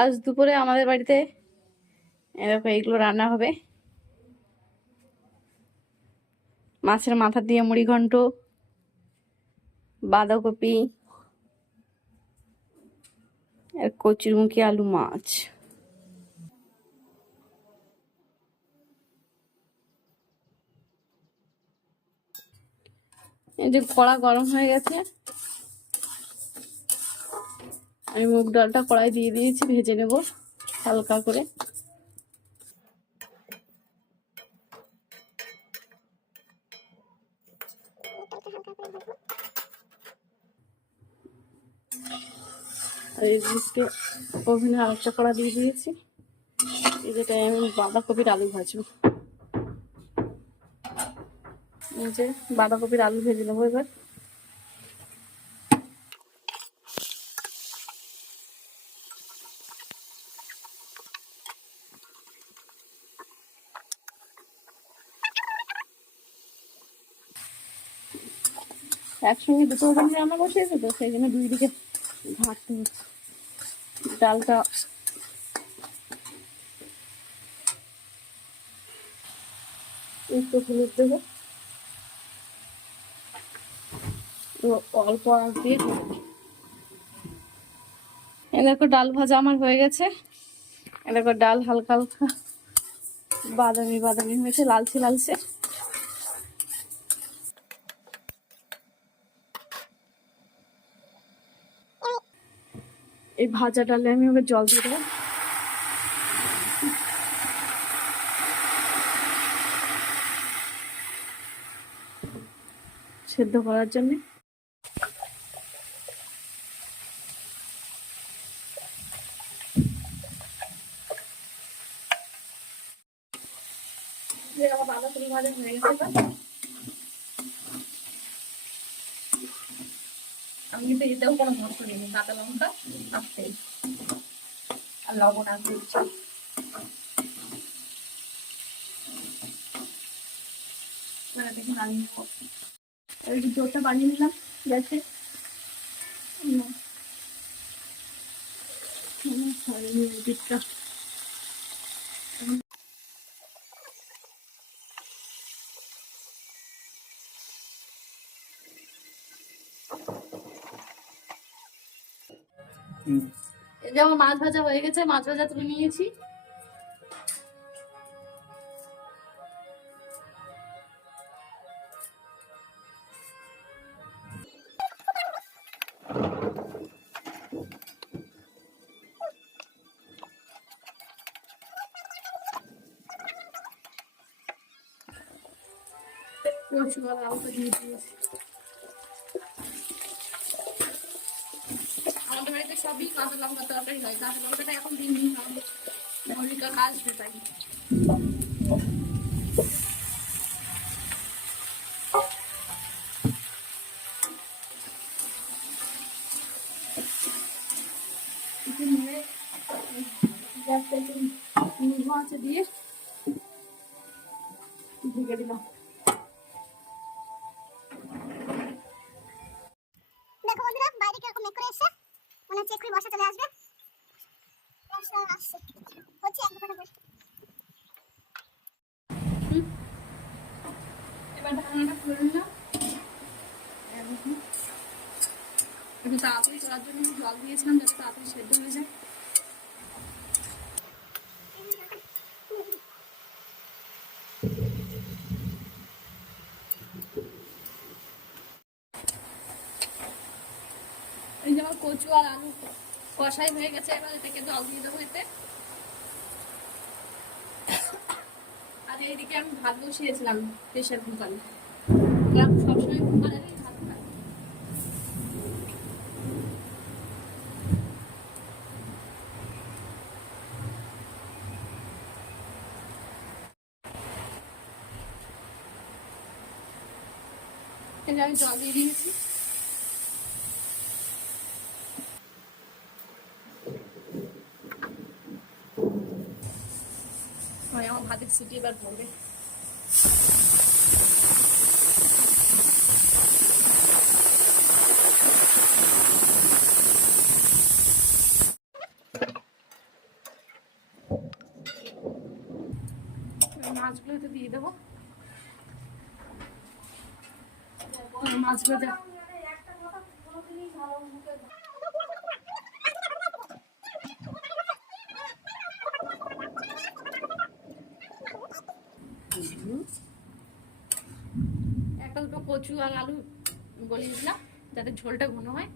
আজ দুপুরে আমাদের বাড়িতে এরকম এইগুলো রান্না হবে। মাছের মাথা দিয়ে মুড়ি ঘন্ট, বাঁধাকপি আর কচুরমুখী আলু মাছ। এই যে কড়া গরম হয়ে গেছে, আমি মুগ ডালটা কড়াই দিয়ে দিয়েছি, ভেজে নেব হালকা করে। আর এই জিনিসকে ওভেনে আরেকটা কড়া দিয়ে দিয়েছি, এই যেটা আমি বাঁধাকপির আলু ভাজবো। এই যে বাঁধাকপির আলু ভেজে নেবো এবার। একসঙ্গে দুটো ওভেনে রান্না বসিয়েছে তো, সেই জন্য দুই দিকে ঘাঁটতে হচ্ছে। ডালটা একটু হলুদ দেবো, অল্প আঁচ দিয়ে। এ দেখো ডাল ভাজা আমার হয়ে গেছে। এ দেখো ডাল হালকা হালকা বাদামি বাদামি হয়েছে, লালচে লালচে। এই ভাজা ডালে আমি ওকে জল দিয়ে দেবো, সেদ্ধ করার জন্য। আমার বাঁধাকপি ভাজা হয়ে গেছে। আমি কিন্তু এতেও কোনো মশলা দিইনি, কাঁচা লঙ্কা আর তেল আর লবণ আর দিচ্ছি। দেখুন আমি একটু জোরটা বানিয়ে নিলাম গ্যাসে। দিকটা যেমন মাছ ভাজা হয়ে গেছে, মাছ ভাজা তুলে নিয়েছি। কচু আর আলুটা দিয়ে দিয়েছি। আমাদের বাড়িতে সবই কাঁচা লঙ্কা তরকারি হয়, কাঁচা লঙ্কাটা এখন দিন দিন মরিকা কাজ তাই। আছে দিয়ে ঢেকে দিলাম। দেখো বন্ধুরা বাইরে কিরকম মেঘ করে এসছে, মনে হচ্ছে এক্ষুনি বর্ষা চলে আসবে। এবার ঢাকনাটা খুলে নিলাম। একটু তাড়াতাড়ি করার জন্য জল দিয়েছিলাম যাতে তাড়াতাড়ি সেদ্ধ হয়ে যায়। এই যেমন কচু আর আলু কষাই হয়ে গেছে, এবার এটাকে জল দিয়ে দেবো এতে। আর এইদিকে আমি ভাত বসিয়েছিলাম প্রেশার কুকারে, সবসময় কুকারেরই ভাত খাই। আমি জল দিয়ে দিয়েছি। আমার ভাতের সিটি এবার পড়বে। মাছগুলো তো দিয়ে দেবো। মাছগুলো দেখ একটা দুটো কচু আর আলু গলিয়ে দিলাম যাতে ঝোলটা ঘন হয়।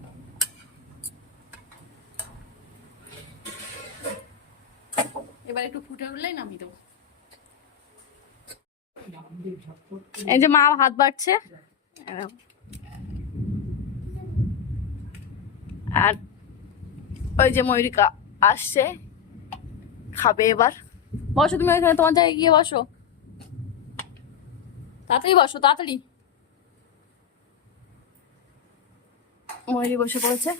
এবার একটু ফুটে উঠলেই নামিয়ে দেবো। এই যে মা হাত বাড়ছে আর ওই যে ময়ূরিকা আসছে খাবে। এবার বসো তুমি ওইখানে, তোমার জায়গায় গিয়ে বসো, তাড়াতাড়ি বসো তাড়াতাড়ি। ময়ূরী বসে পড়েছে।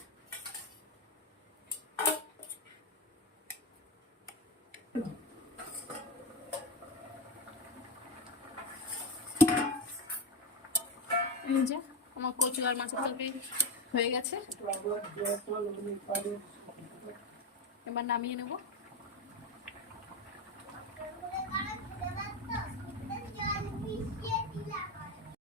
এই যে আমার কচু আর মাছের তরকারি হয়ে গেছে, এবার নামিয়ে নেবো।